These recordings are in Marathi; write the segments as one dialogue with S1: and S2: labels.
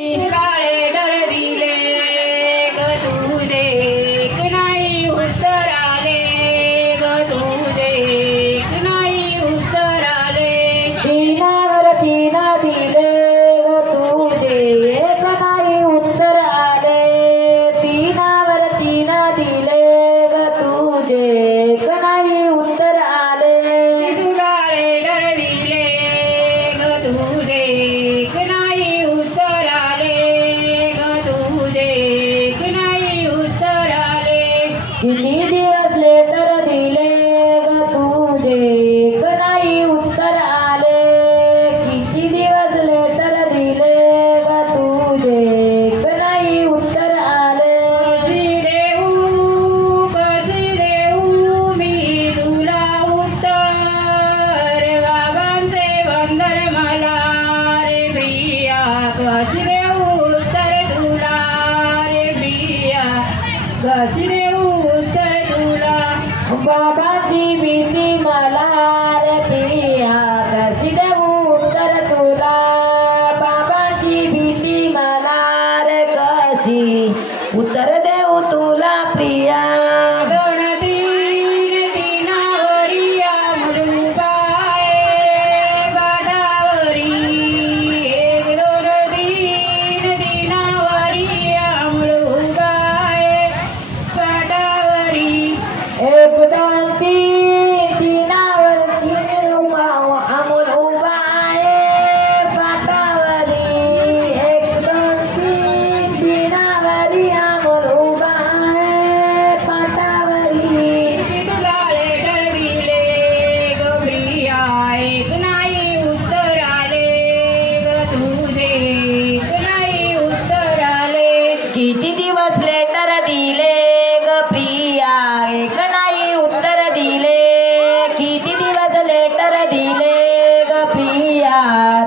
S1: डर वीरे Hindi बाबाची
S2: भीती मला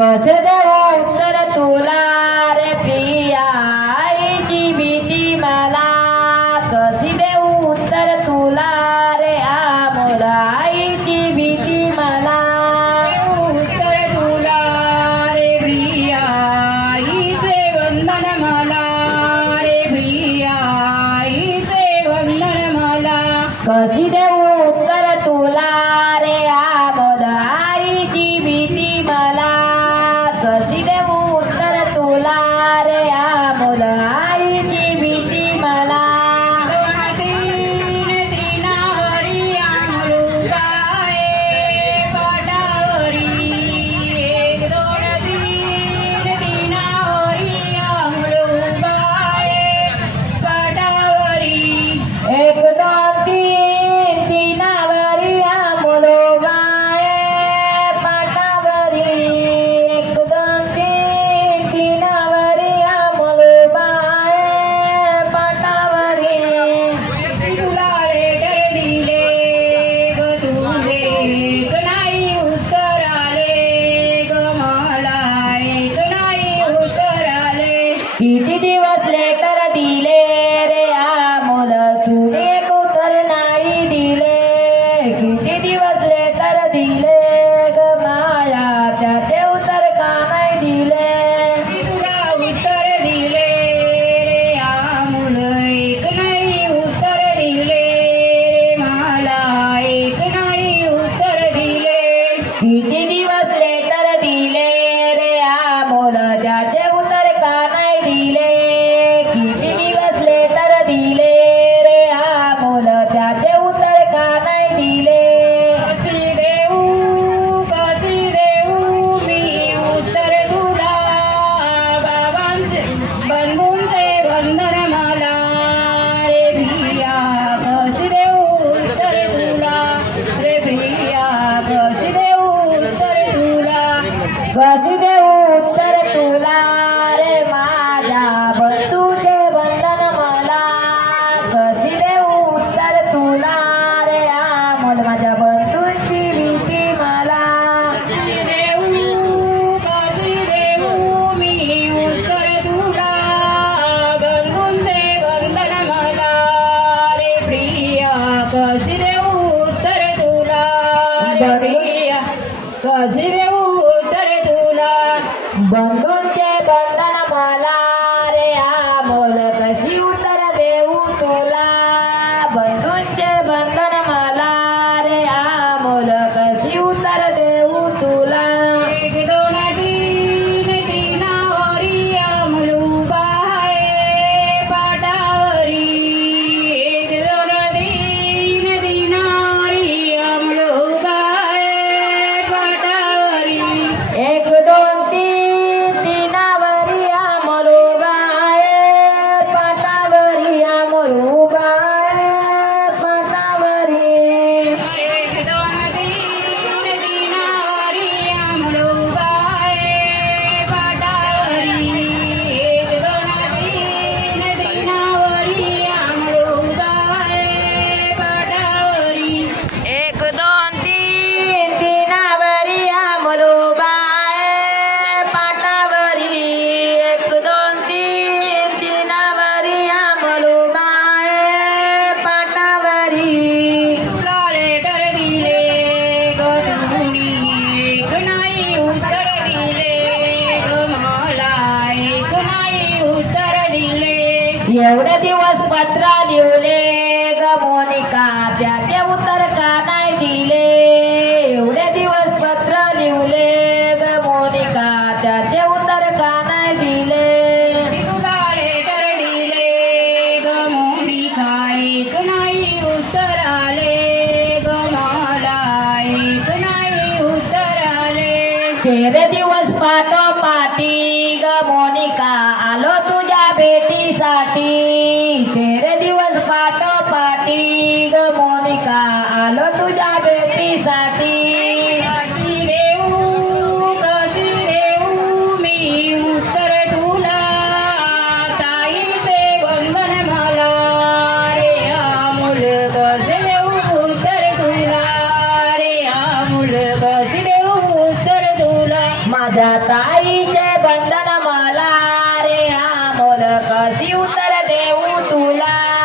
S2: कस देव उत्तर तुला रे प्रिया आईची भीती मला. कशी देऊ उत्तर तुला रे आमोला आईची भीती मला
S1: उत्तर तुला रे प्रिया आईचे वंदन मला रे प्रिया आईचे वंदन मला.
S2: कधी देऊ बोला बंधूंचे बंधन एवढे दिवस पत्र लिहिले ग मोनिका. त्याचे उत्तर पदकाशी
S1: उतर देऊ तुला.